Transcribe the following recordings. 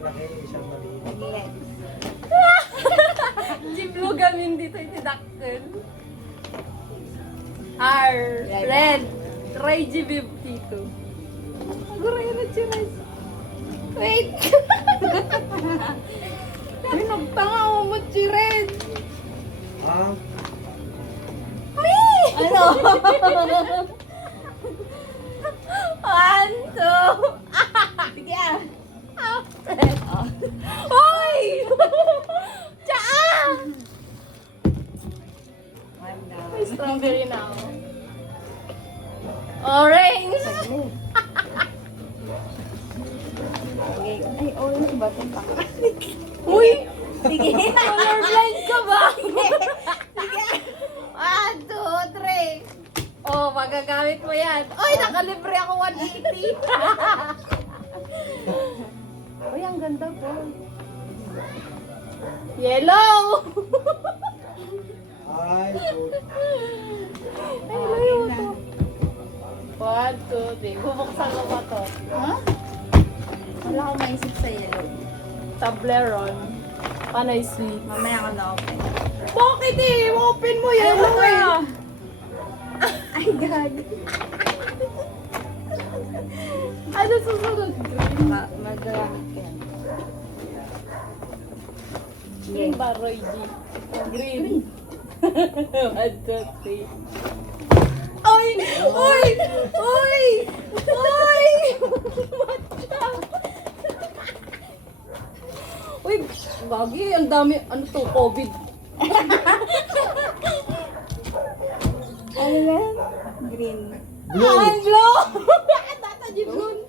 laki, isang maliit. Nag-legs. Jiblugamin dito itidakkel. R. Red. Try jibib dito. Aguray na chiras. Wait. Ay, nagtanga mo chiras. Ah, Ano? 1, 2. Sige ah. Hoy! Tsaa! Wala. May strawberry na ako. Orange! Okay. Ay, orange ba ito? Uy! Sige. Colorblind ka ba? Sige. 1, 2, 3. Oh, magagamit mo yan. Oy, nakalibre ako 180. Uy, ang ganda po. Yellow! ay, good. Ay, layo to. 1, 2, 3. Bubuksan ko pa to. Ha? Wala akong maisip sa yellow. Tableron. Panay sweet. Mamaya ako na-open. Bakit eh? Open mo yellow eh. Ay, gag. Ano susunod? Green. Magagamit ko yan. Green ba, Roy G? Green. 1, 2, 3. Oy! Oy! Oy! Oy! Matcha! Uy, gagi, ang dami. Ano to? COVID. Ano na yan? Green. Blue. Ang blue! Tata di blue.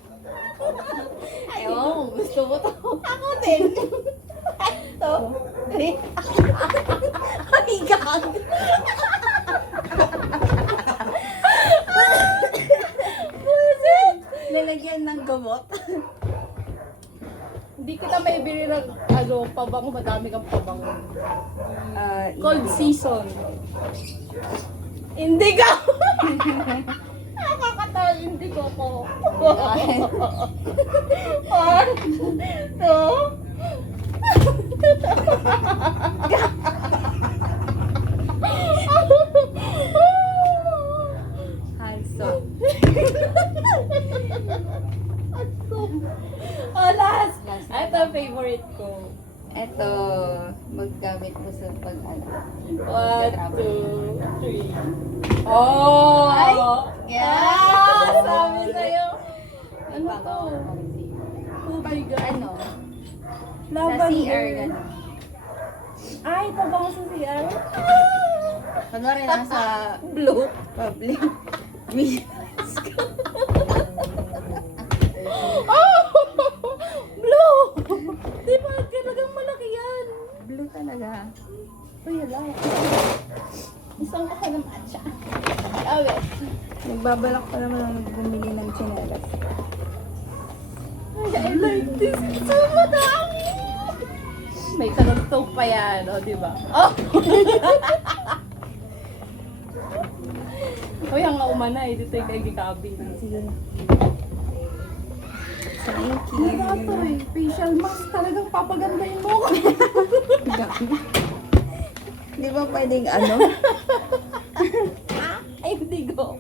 Ayaw, gusto mo to. Ako din. Ito. Ay, gag. Buset! Lalagyan ng gamot. Hindi kita maibili ng pabango. Madami kang pabango. Cold Indigo. season. Indigo! Nakakatawa indigo ko. 1, 2. Handsome. Oh, last! Last. Ito ang favorite ko. Ito, maggamit mo sa pag-ano. 1, 2, 3. Oh! Ay! Yeah! Ah! Sabi sa'yo. Ano to? Tubig. Ano? Sa Lavender. CR, gano'n. Ay, pabango sa CR. Kunwari lang sa Blue. public. Blue. Oh! Blue! Di ba? Talagang malaki yan. Blue talaga. Uy, ala. Isang ka ng matcha. Okay. Nagbabalak pa naman ang bumili ng tsinelas. Ay, I like this. So madami. May karugtog pa yan, o, di ba? Oh! Uy, ang umana eh. Dito yung kay Gikabi. Sige na. Thank Ano ba ito you. eh? Facial mask. Talagang papagandahin mo ko. Di ba pwedeng ano? Ay, hindi ko.